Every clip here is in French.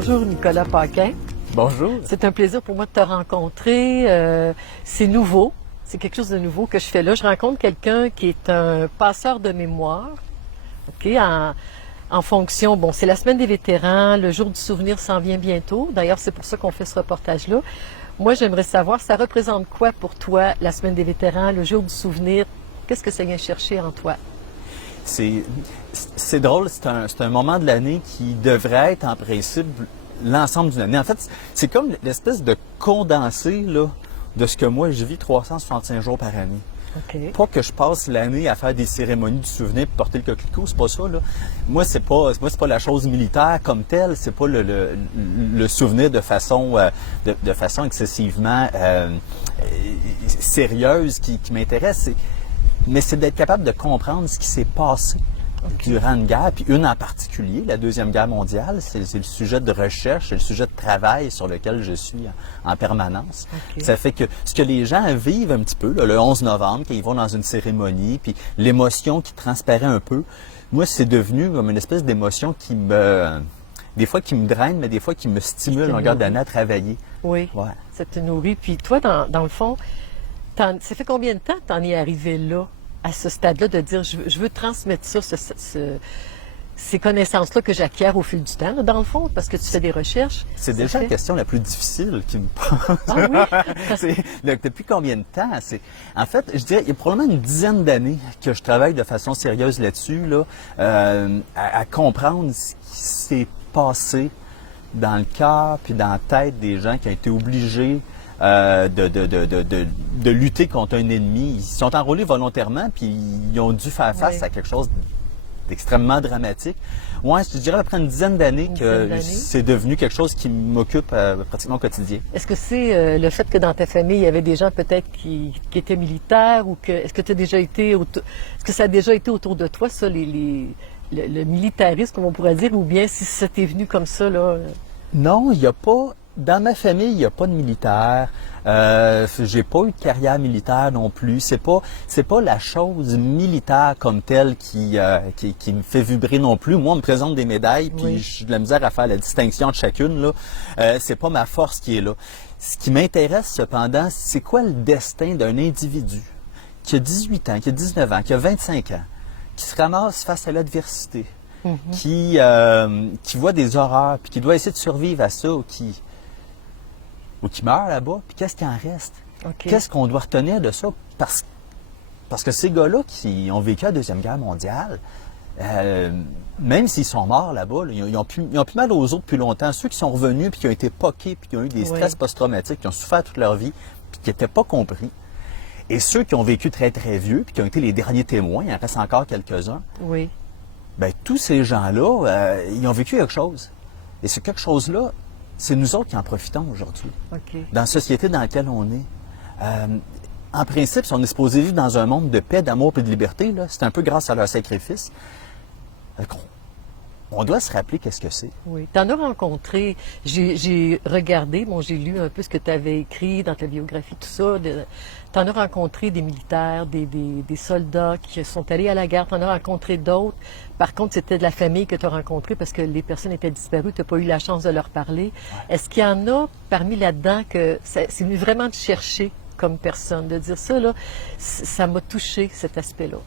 Bonjour Nicolas Paquin. Bonjour. C'est un plaisir pour moi de te rencontrer. C'est nouveau, c'est quelque chose de nouveau que je fais là. Je rencontre quelqu'un qui est un passeur de mémoire, ok, en fonction, bon, c'est la semaine des vétérans, le jour du souvenir s'en vient bientôt. D'ailleurs, c'est pour ça qu'on fait ce reportage-là. Moi, j'aimerais savoir, ça représente quoi pour toi, la semaine des vétérans, le jour du souvenir? Qu'est-ce que ça vient chercher en toi? C'est drôle, c'est un moment de l'année qui devrait être en principe l'ensemble d'une année. En fait, c'est comme l'espèce de condensé là, de ce que moi je vis 365 jours par année. Okay. Pas que je passe l'année à faire des cérémonies du souvenir pour porter le coquelicot, c'est pas ça. Là. Moi, c'est pas la chose militaire comme telle, c'est pas le souvenir de façon excessivement sérieuse qui m'intéresse. Mais c'est d'être capable de comprendre ce qui s'est passé durant une guerre, puis une en particulier, la Deuxième Guerre mondiale. C'est le sujet de recherche, c'est le sujet de travail sur lequel je suis en permanence. Okay. Ça fait que ce que les gens vivent un petit peu, là, le 11 novembre, quand ils vont dans une cérémonie, puis l'émotion qui transparaît un peu, moi, c'est devenu comme une espèce d'émotion qui des fois qui me draine, mais des fois qui me stimule en longueur d'année à travailler. Oui, ouais. Ça te nourrit. Puis toi, dans le fond, ça fait combien de temps que tu en es arrivé là? À ce stade-là, de dire, je veux transmettre ça, ces connaissances-là que j'acquiers au fil du temps, là, dans le fond, parce que tu fais des recherches. C'est déjà la question la plus difficile qui me pose. Ah oui? Depuis combien de temps? En fait, je dirais, il y a probablement une dizaine d'années que je travaille de façon sérieuse là-dessus, là, à comprendre ce qui s'est passé dans le cœur puis dans la tête des gens qui ont été obligés de lutter contre un ennemi. Ils sont enrôlés volontairement, puis ils ont dû faire face à quelque chose d'extrêmement dramatique. Moi, je dirais après une dizaine d'années que c'est devenu quelque chose qui m'occupe pratiquement au quotidien. Est-ce que c'est le fait que dans ta famille, il y avait des gens peut-être qui étaient militaires ou que est-ce que ça a déjà été autour de toi, ça, le militarisme, comme on pourrait dire, ou bien si ça t'est venu comme ça, là? Non, il n'y a pas. Dans ma famille, il n'y a pas de militaire. J'ai pas eu de carrière militaire non plus. C'est pas la chose militaire comme telle qui me fait vibrer non plus. Moi, on me présente des médailles, puis j'ai de la misère à faire la distinction de chacune. Là, c'est pas ma force qui est là. Ce qui m'intéresse cependant, c'est quoi le destin d'un individu qui a 18 ans, qui a 19 ans, qui a 25 ans, qui se ramasse face à l'adversité, qui voit des horreurs, puis qui doit essayer de survivre à ça, ou qui meurt là-bas, puis qu'est-ce qui en reste? Okay. Qu'est-ce qu'on doit retenir de ça? Parce que ces gars-là qui ont vécu la Deuxième Guerre mondiale, même s'ils sont morts là-bas, là, ils ont plus mal aux autres depuis longtemps. Ceux qui sont revenus, puis qui ont été poqués, puis qui ont eu des stress post-traumatiques, qui ont souffert toute leur vie, puis qui n'étaient pas compris. Et ceux qui ont vécu très, très vieux, puis qui ont été les derniers témoins, il en reste encore quelques-uns, bien, tous ces gens-là, ils ont vécu quelque chose. Et ce quelque chose-là, c'est nous autres qui en profitons aujourd'hui. Okay. Dans la société dans laquelle on est. En principe, si on est supposé vivre dans un monde de paix, d'amour et de liberté, c'est un peu grâce à leur sacrifice. On doit se rappeler qu'est-ce que c'est. Oui. Tu en as rencontré, j'ai regardé, j'ai lu un peu ce que tu avais écrit dans ta biographie, tout ça. Tu en as rencontré des militaires, des soldats qui sont allés à la guerre, tu en as rencontré d'autres. Par contre, c'était de la famille que tu as rencontré parce que les personnes étaient disparues, tu n'as pas eu la chance de leur parler. Ouais. Est-ce qu'il y en a parmi là-dedans que c'est venu vraiment de chercher comme personne, de dire ça, là, ça m'a touché, cet aspect-là?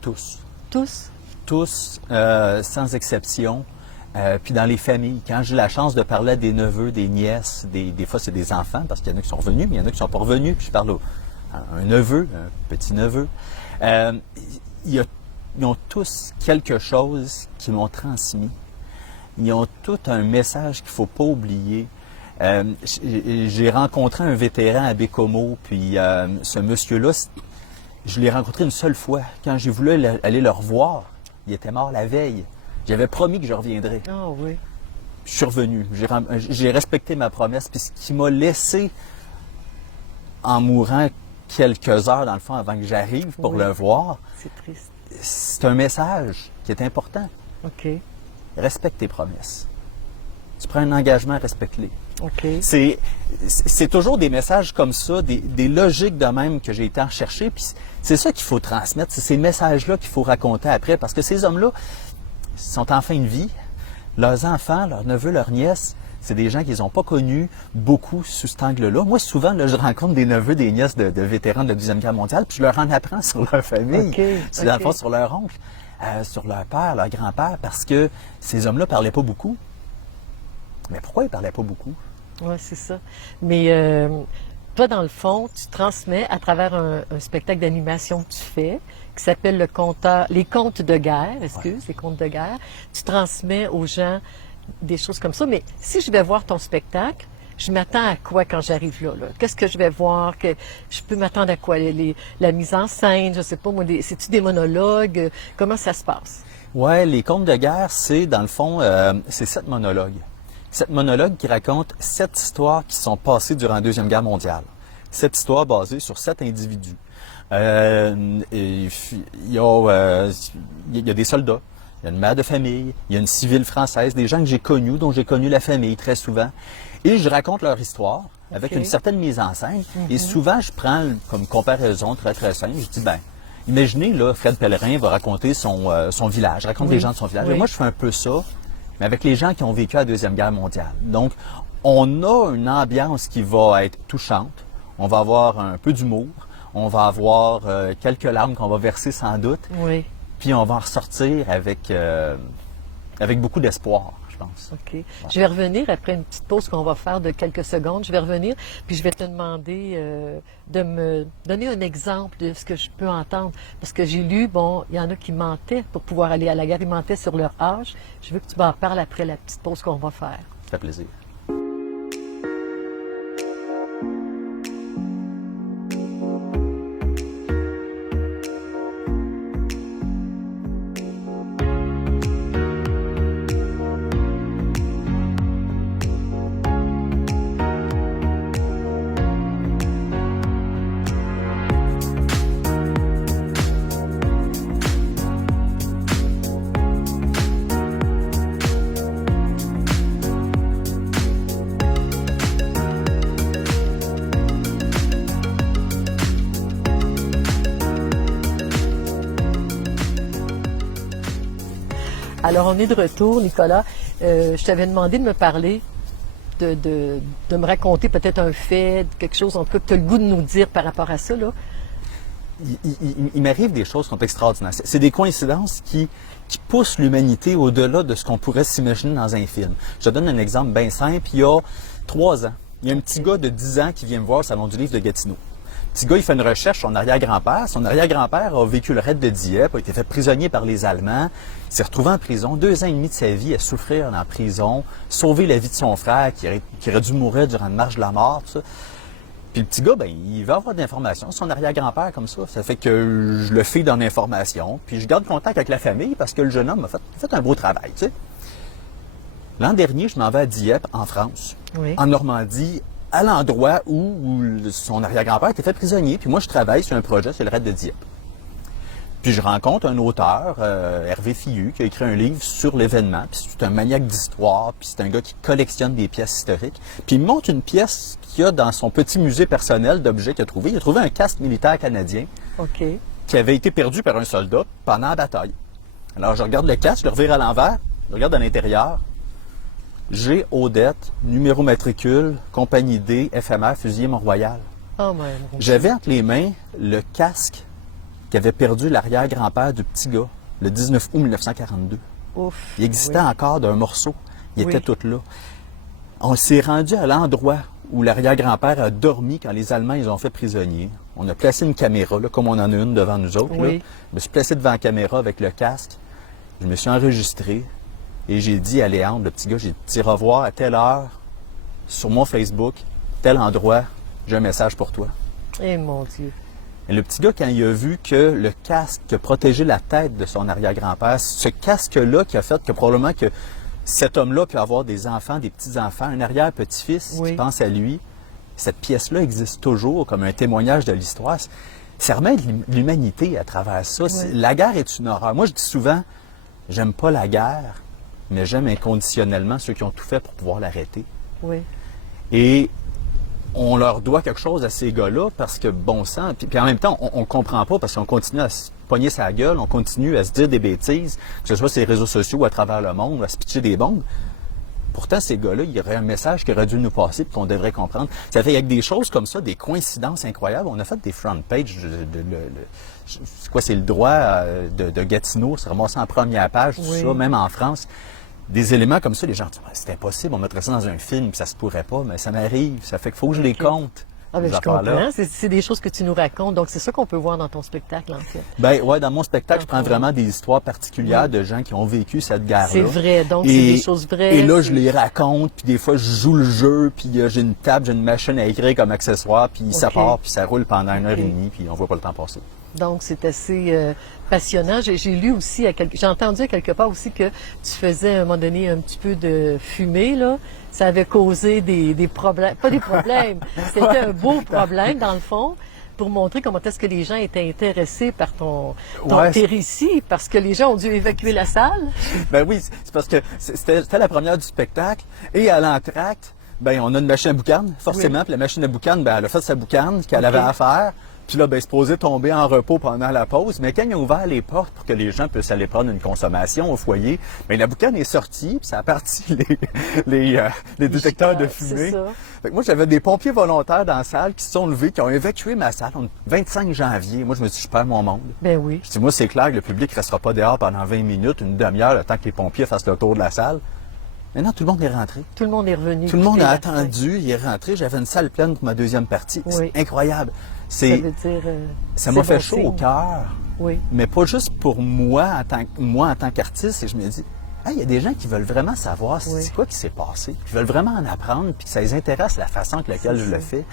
Tous. Tous? Tous, sans exception. Puis dans les familles, quand j'ai la chance de parler à des neveux, des nièces, des fois c'est des enfants, parce qu'il y en a qui sont revenus, mais il y en a qui ne sont pas revenus, puis je parle à un neveu, un petit-neveu. Ils ont tous quelque chose qui m'ont transmis. Ils ont tout un message qu'il ne faut pas oublier. J'ai rencontré un vétéran à Bécomo, puis ce monsieur-là, je l'ai rencontré une seule fois. Quand j'ai voulu aller le revoir, il était mort la veille. J'avais promis que je reviendrais. Ah oui. Je suis revenu. J'ai respecté ma promesse. Puis ce qui m'a laissé en mourant quelques heures, dans le fond, avant que j'arrive pour le voir, c'est triste. C'est un message qui est important. OK. Respecte tes promesses. Tu prends un engagement, respecte-les. Okay. C'est toujours des messages comme ça, des logiques de même que j'ai été en chercher. Puis c'est ça qu'il faut transmettre, c'est ces messages-là qu'il faut raconter après. Parce que ces hommes-là sont en fin de vie. Leurs enfants, leurs neveux, leurs nièces, C'est des gens qu'ils n'ont pas connus beaucoup sous cet angle-là. Moi, souvent, là, je rencontre des neveux, des nièces de vétérans de la Deuxième Guerre mondiale, puis je leur en apprends sur leur famille, sur leur oncle, sur leur père, leur grand-père, parce que ces hommes-là ne parlaient pas beaucoup. Mais pourquoi ils ne parlaient pas beaucoup? Oui, c'est ça. Mais toi, dans le fond, tu transmets à travers un spectacle d'animation que tu fais, qui s'appelle les contes de guerre, les contes de guerre. Tu transmets aux gens des choses comme ça. Mais si je vais voir ton spectacle, je m'attends à quoi quand j'arrive là? Qu'est-ce que je vais voir? Je peux m'attendre à quoi? La mise en scène, je sais pas, moi, c'est-tu des monologues? Comment ça se passe? Oui, les contes de guerre, c'est, dans le fond, c'est 7 monologues. 7 monologues qui racontent 7 histoires qui sont passées durant la Deuxième Guerre mondiale. 7 histoires basées sur 7 individus. Il y a des soldats, il y a une mère de famille, il y a une civile française, des gens que j'ai connus, dont j'ai connu la famille très souvent. Et je raconte leur histoire avec une certaine mise en scène. Et souvent, je prends comme comparaison très, très simple. Je dis, imaginez, là, Fred Pellerin va raconter son village, raconte les gens de son village. Et moi, je fais un peu ça, mais avec les gens qui ont vécu la Deuxième Guerre mondiale. Donc, on a une ambiance qui va être touchante. On va avoir un peu d'humour. On va avoir quelques larmes qu'on va verser sans doute. Oui. Puis on va en ressortir avec beaucoup d'espoir, je pense. OK. Ouais. Je vais revenir après une petite pause qu'on va faire de quelques secondes. Je vais revenir, puis je vais te demander de me donner un exemple de ce que je peux entendre. Parce que j'ai lu, il y en a qui mentaient pour pouvoir aller à la guerre. Ils mentaient sur leur âge. Je veux que tu m'en parles après la petite pause qu'on va faire. Ça fait plaisir. Alors, on est de retour, Nicolas. Je t'avais demandé de me parler, de me raconter peut-être un fait, quelque chose, en tout cas, que tu as le goût de nous dire par rapport à ça, là. Il m'arrive des choses qui sont extraordinaires. C'est des coïncidences qui poussent l'humanité au-delà de ce qu'on pourrait s'imaginer dans un film. Je te donne un exemple bien simple. Il y a 3 ans, il y a un petit gars de 10 ans qui vient me voir au Salon du Livre de Gatineau. Le petit gars, il fait une recherche sur son arrière-grand-père. Son arrière-grand-père a vécu le raid de Dieppe, a été fait prisonnier par les Allemands, s'est retrouvé en prison, 2 ans et demi de sa vie à souffrir en prison, sauver la vie de son frère qui aurait dû mourir durant une marche de la mort, tout ça. Puis le petit gars, il va avoir de l'information sur son arrière-grand-père comme ça. Ça fait que je le fais dans l'information, puis je garde contact avec la famille parce que le jeune homme a fait un beau travail, tu sais. L'an dernier, je m'en vais à Dieppe, en France, en Normandie, à l'endroit où son arrière-grand-père était fait prisonnier. Puis moi, je travaille sur un projet, c'est le raid de Dieppe. Puis je rencontre un auteur, Hervé Fillu, qui a écrit un livre sur l'événement. Puis c'est un maniaque d'histoire, puis c'est un gars qui collectionne des pièces historiques. Puis il me montre une pièce qu'il a dans son petit musée personnel d'objets qu'il a trouvé. Il a trouvé un casque militaire canadien qui avait été perdu par un soldat pendant la bataille. Alors je regarde le casque, je le revire à l'envers, je regarde à l'intérieur. G. Odette, numéro matricule, compagnie D, FMR, fusilier Mont-Royal. Oh, j'avais entre les mains le casque qu'avait perdu l'arrière-grand-père du petit gars, le 19 août 1942. Ouf, il existait encore d'un morceau. Il était tout là. On s'est rendu à l'endroit où l'arrière-grand-père a dormi quand les Allemands ils ont fait prisonnier. On a placé une caméra, là, comme on en a une devant nous autres. Là. Je me suis placé devant la caméra avec le casque. Je me suis enregistré. Et j'ai dit à Léandre, le petit gars, j'ai dit, revoir à telle heure, sur mon Facebook, tel endroit, j'ai un message pour toi. Eh mon Dieu. Et le petit gars, quand il a vu que le casque qui a protégé la tête de son arrière-grand-père, ce casque-là qui a fait que probablement que cet homme-là peut avoir des enfants, des petits-enfants, un arrière-petit-fils qui pense à lui, cette pièce-là existe toujours comme un témoignage de l'histoire. Ça remet de l'humanité à travers ça. La guerre est une horreur. Moi, je dis souvent, j'aime pas la guerre, mais j'aime inconditionnellement ceux qui ont tout fait pour pouvoir l'arrêter. Et on leur doit quelque chose à ces gars-là parce que bon sang, puis en même temps, on comprend pas parce qu'on continue à se pogner sa gueule, on continue à se dire des bêtises, que ce soit sur les réseaux sociaux ou à travers le monde, à se pitcher des bombes. pourtant, ces gars-là, il y aurait un message qui aurait dû nous passer et qu'on devrait comprendre. Ça fait avec des choses comme ça, des coïncidences incroyables. On a fait des front pages c'est quoi, c'est le droit de Gatineau, c'est ramassé en première page, tout ça, même en France. Des éléments comme ça, les gens disent, c'est impossible, on mettrait ça dans un film, ça se pourrait pas, mais ça m'arrive. Ça fait qu'il faut que je les compte. Ah ben, je comprends. C'est des choses que tu nous racontes. Donc, c'est ça qu'on peut voir dans ton spectacle, en fait. Ben ouais, dans mon spectacle, je prends vraiment des histoires particulières de gens qui ont vécu cette guerre-là. C'est vrai, donc c'est des choses vraies. Et là, je les raconte, puis des fois, je joue le jeu, puis j'ai une table, j'ai une machine à écrire comme accessoire, puis ça part, puis ça roule pendant 1 heure et demie, puis on voit pas le temps passer. Donc, c'est assez passionnant. J'ai lu aussi, j'ai entendu à quelque part aussi que tu faisais à un moment donné un petit peu de fumée, là. Ça avait causé des problèmes, pas des problèmes, c'était un beau problème dans le fond, pour montrer comment est-ce que les gens étaient intéressés par tes récits, parce que les gens ont dû évacuer la salle. Ben oui, c'est parce que c'était la première du spectacle, et à l'entracte, ben on a une machine à boucan, forcément, puis la machine à boucan, ben elle a fait sa boucane qu'elle avait à faire. Puis là, ben, supposé tomber en repos pendant la pause. Mais quand ils ont ouvert les portes pour que les gens puissent aller prendre une consommation au foyer, bien, la boucane est sortie, puis ça a parti les détecteurs de fumée. Fait que moi, j'avais des pompiers volontaires dans la salle qui se sont levés, qui ont évacué ma salle. 25 janvier. Moi, je me suis dit, je perds mon monde. Ben oui. Je dis, moi, c'est clair que le public ne restera pas dehors pendant 20 minutes, une demi-heure, le temps que les pompiers fassent le tour de la salle. Maintenant, tout le monde est rentré. Tout le monde est revenu. Tout le monde a attendu, il est rentré. J'avais une salle pleine pour ma deuxième partie. Oui. C'est incroyable. Ça veut dire, ça m'a fait chaud au cœur. Oui. Mais pas juste pour moi en tant qu'artiste. Et je me dis, il y a des gens qui veulent vraiment savoir c'est quoi qui s'est passé. Ils veulent vraiment en apprendre, puis que ça les intéresse la façon avec laquelle je le fais.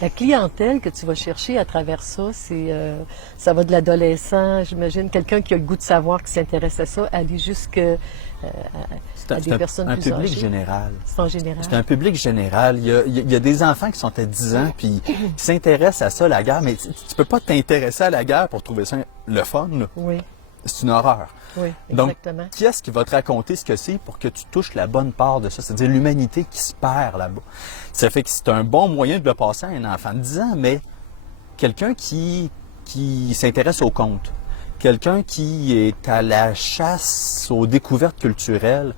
La clientèle que tu vas chercher à travers ça, ça va de l'adolescent, j'imagine, quelqu'un qui a le goût de savoir, qui s'intéresse à ça, aller jusqu'à des personnes plus âgées. C'est un public général. C'est en général. C'est un public général. Il y a des enfants qui sont à 10 ans puis qui s'intéressent à ça, la guerre, mais tu peux pas t'intéresser à la guerre pour trouver ça le fun. Là. Oui. C'est une horreur. Oui, exactement. Donc, qui est-ce qui va te raconter ce que c'est pour que tu touches la bonne part de ça? C'est-à-dire l'humanité qui se perd là-bas. Ça fait que c'est un bon moyen de le passer à un enfant de 10 ans, mais quelqu'un qui s'intéresse au conte, quelqu'un qui est à la chasse aux découvertes culturelles,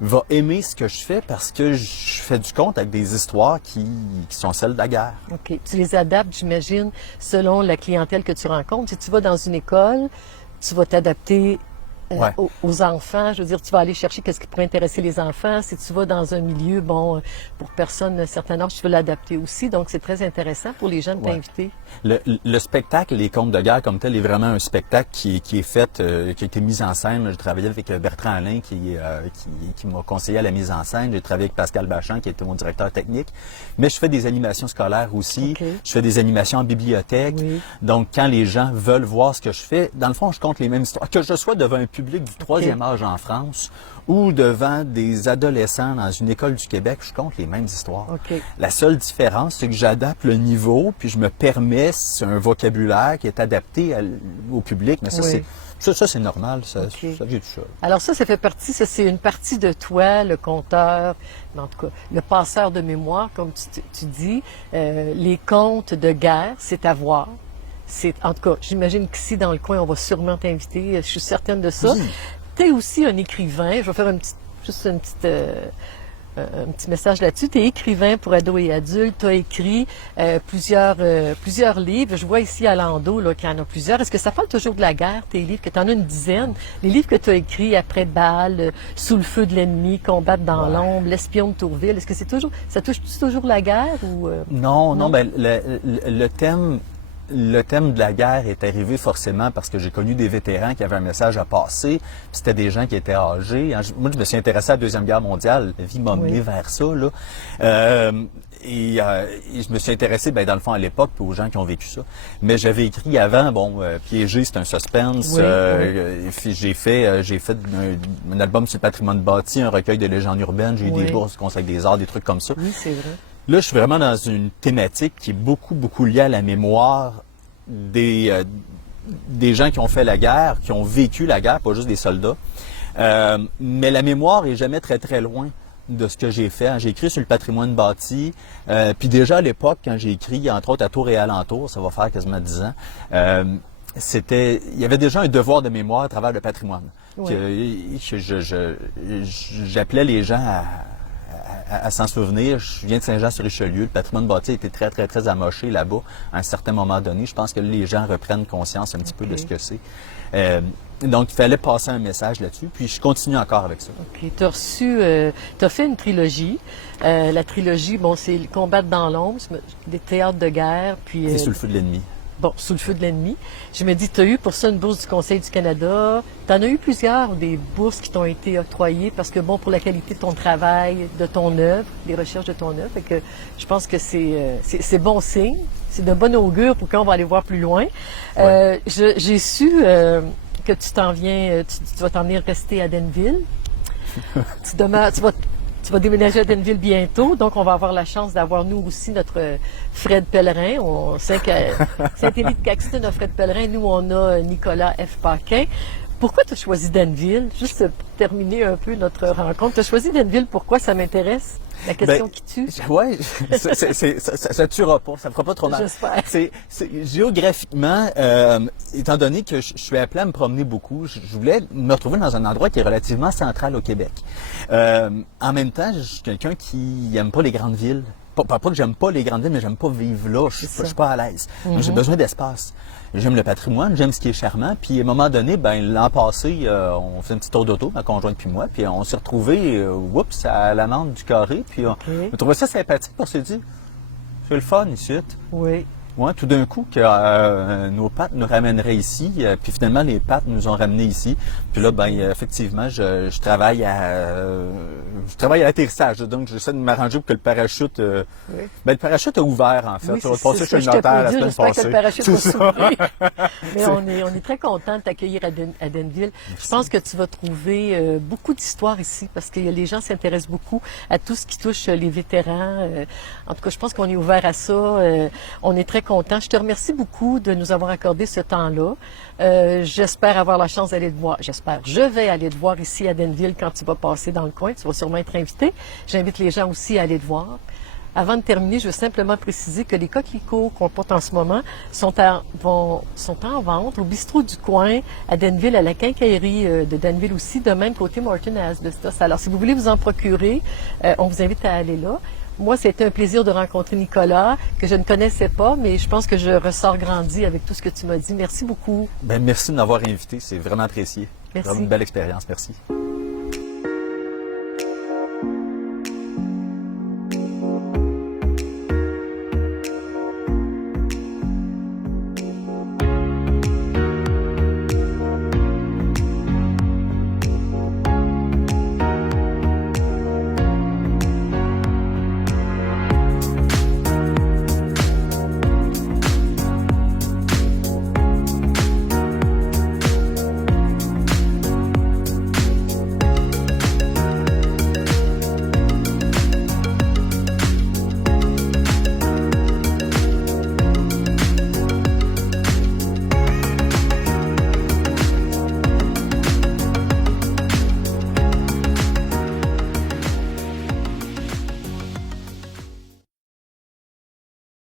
va aimer ce que je fais parce que je fais du conte avec des histoires qui sont celles de la guerre. OK. Tu les adaptes, j'imagine, selon la clientèle que tu rencontres. Si tu vas dans une école, tu vas t'adapter aux enfants. Je veux dire, tu vas aller chercher qu'est-ce qui pourrait intéresser les enfants. Si tu vas dans un milieu, pour personnes d'un certain âge, tu veux l'adapter aussi. Donc, c'est très intéressant pour les gens de t'inviter. Le spectacle, les contes de guerre comme tel, est vraiment un spectacle qui est fait, qui a été mis en scène. J'ai travaillé avec Bertrand Alain qui m'a conseillé à la mise en scène. J'ai travaillé avec Pascal Bachand qui était mon directeur technique. Mais je fais des animations scolaires aussi. Okay. Je fais des animations en bibliothèque. Oui. Donc, quand les gens veulent voir ce que je fais, dans le fond, je compte les mêmes histoires. Que je sois devant un public du troisième âge en France ou devant des adolescents dans une école du Québec, je compte les mêmes histoires. Okay. La seule différence, c'est que j'adapte le niveau, puis je me permets un vocabulaire qui est adapté au public. Mais ça, c'est normal, ça vient tout seul. Alors ça fait partie, c'est une partie de toi, le conteur, en tout cas, le passeur de mémoire, comme tu dis. Les contes de guerre, c'est à voir. En tout cas, j'imagine qu'ici, dans le coin, on va sûrement t'inviter. Je suis certaine de ça. Tu es aussi un écrivain. Je vais faire un petit message là-dessus. Tu es écrivain pour ados et adultes. Tu as écrit plusieurs livres. Je vois ici à Lando qu'il y en a plusieurs. Est-ce que ça parle toujours de la guerre, tes livres, que tu en as une dizaine? Les livres que tu as écrits, Après balle, Sous le feu de l'ennemi, Combattre dans l'ombre, L'espion de Tourville, est-ce que ça touche toujours la guerre? Ou, Non, ben, le thème de la guerre est arrivé forcément parce que j'ai connu des vétérans qui avaient un message à passer. C'était des gens qui étaient âgés. Moi, je me suis intéressé à la Deuxième Guerre mondiale. La vie m'a mené vers ça. Là. Et je me suis intéressé, dans le fond, à l'époque, aux gens qui ont vécu ça. Mais j'avais écrit avant, Piégé, c'est un suspense. J'ai fait un album sur le patrimoine bâti, un recueil de légendes urbaines. J'ai eu des bourses consacrées des arts, des trucs comme ça. Oui, c'est vrai. Là, je suis vraiment dans une thématique qui est beaucoup, beaucoup liée à la mémoire des gens qui ont fait la guerre, qui ont vécu la guerre, pas juste des soldats. Mais la mémoire est jamais très, très loin de ce que j'ai fait. J'ai écrit sur le patrimoine bâti. Puis déjà à l'époque, quand j'ai écrit, entre autres, à Tours et alentours, ça va faire quasiment 10 ans, il y avait déjà un devoir de mémoire à travers le patrimoine. Oui. J'appelais les gens à s'en souvenir. Je viens de Saint-Jean-sur-Richelieu. Le patrimoine bâti a été très, très, très amoché là-bas à un certain moment donné. Je pense que les gens reprennent conscience un petit peu de ce que c'est. Donc, il fallait passer un message là-dessus. Puis, je continue encore avec ça. OK. Tu as reçu, tu as fait une trilogie. La trilogie, bon, c'est le Combattre dans l'ombre, des théâtres de guerre, puis... C'est sous le feu de l'ennemi. Bon, sous le feu de l'ennemi. Je me dis, tu as eu pour ça une bourse du Conseil du Canada. Tu en as eu plusieurs, des bourses qui t'ont été octroyées parce que, bon, pour la qualité de ton travail, de ton œuvre, des recherches de ton œuvre. Fait que je pense que c'est bon signe. C'est de bon augure pour qu'on va aller voir plus loin. Ouais. J'ai su que tu t'en viens, tu vas t'en venir rester à Denville. Tu vas déménager à Denville bientôt, donc on va avoir la chance d'avoir nous aussi notre Fred Pellerin. On sait que Saint-Élie de Caxton a Fred Pellerin, nous on a Nicolas F. Paquin. Pourquoi tu as choisi Denville? Juste pour terminer un peu notre rencontre. Tu as choisi Denville, pourquoi? Ça m'intéresse. La question qui tue. Oui, ça tuera pas, ça ne fera pas trop mal. J'espère. Géographiquement, étant donné que je suis appelé à me promener beaucoup, je voulais me retrouver dans un endroit qui est relativement central au Québec. En même temps, je suis quelqu'un qui n'aime pas les grandes villes. Pas que j'aime pas les grandes villes, mais j'aime pas vivre là. Je suis pas à l'aise. Donc, j'ai besoin d'espace. J'aime le patrimoine, j'aime ce qui est charmant. Puis à un moment donné, l'an passé, on fait un petit tour d'auto, ma conjointe puis moi, puis on s'est retrouvés, à l'amende du Carré. Puis on a trouvé ça sympathique. On s'est dit, c'est le fun ici. Oui. Ouais, tout d'un coup, que nos pattes nous ramèneraient ici, puis finalement, les pattes nous ont ramenés ici. Puis là, effectivement, je travaille à l'atterrissage. Donc, j'essaie de m'arranger pour que le parachute... le parachute a ouvert, en fait. Oui, On va passer chez le notaire la semaine passée. Que le parachute va s'ouvrir. Mais on est très content de t'accueillir à Denville. Je pense que tu vas trouver beaucoup d'histoires ici, parce que les gens s'intéressent beaucoup à tout ce qui touche les vétérans. En tout cas, je pense qu'on est ouvert à ça. On est très content. Je te remercie beaucoup de nous avoir accordé ce temps-là. J'espère avoir la chance d'aller te voir. Je vais aller te voir ici à Denville quand tu vas passer dans le coin. Tu vas sûrement être invité. J'invite les gens aussi à aller te voir. Avant de terminer, je veux simplement préciser que les coquelicots qu'on porte en ce moment sont en vente au bistrot du coin à Denville, à la quincaillerie de Denville aussi, de même côté Morton et Asbestos. Alors, si vous voulez vous en procurer, on vous invite à aller là. Moi, c'était un plaisir de rencontrer Nicolas, que je ne connaissais pas, mais je pense que je ressors grandi avec tout ce que tu m'as dit. Merci beaucoup. Merci de m'avoir invité. C'est vraiment apprécié. Merci. Vraiment une belle expérience. Merci.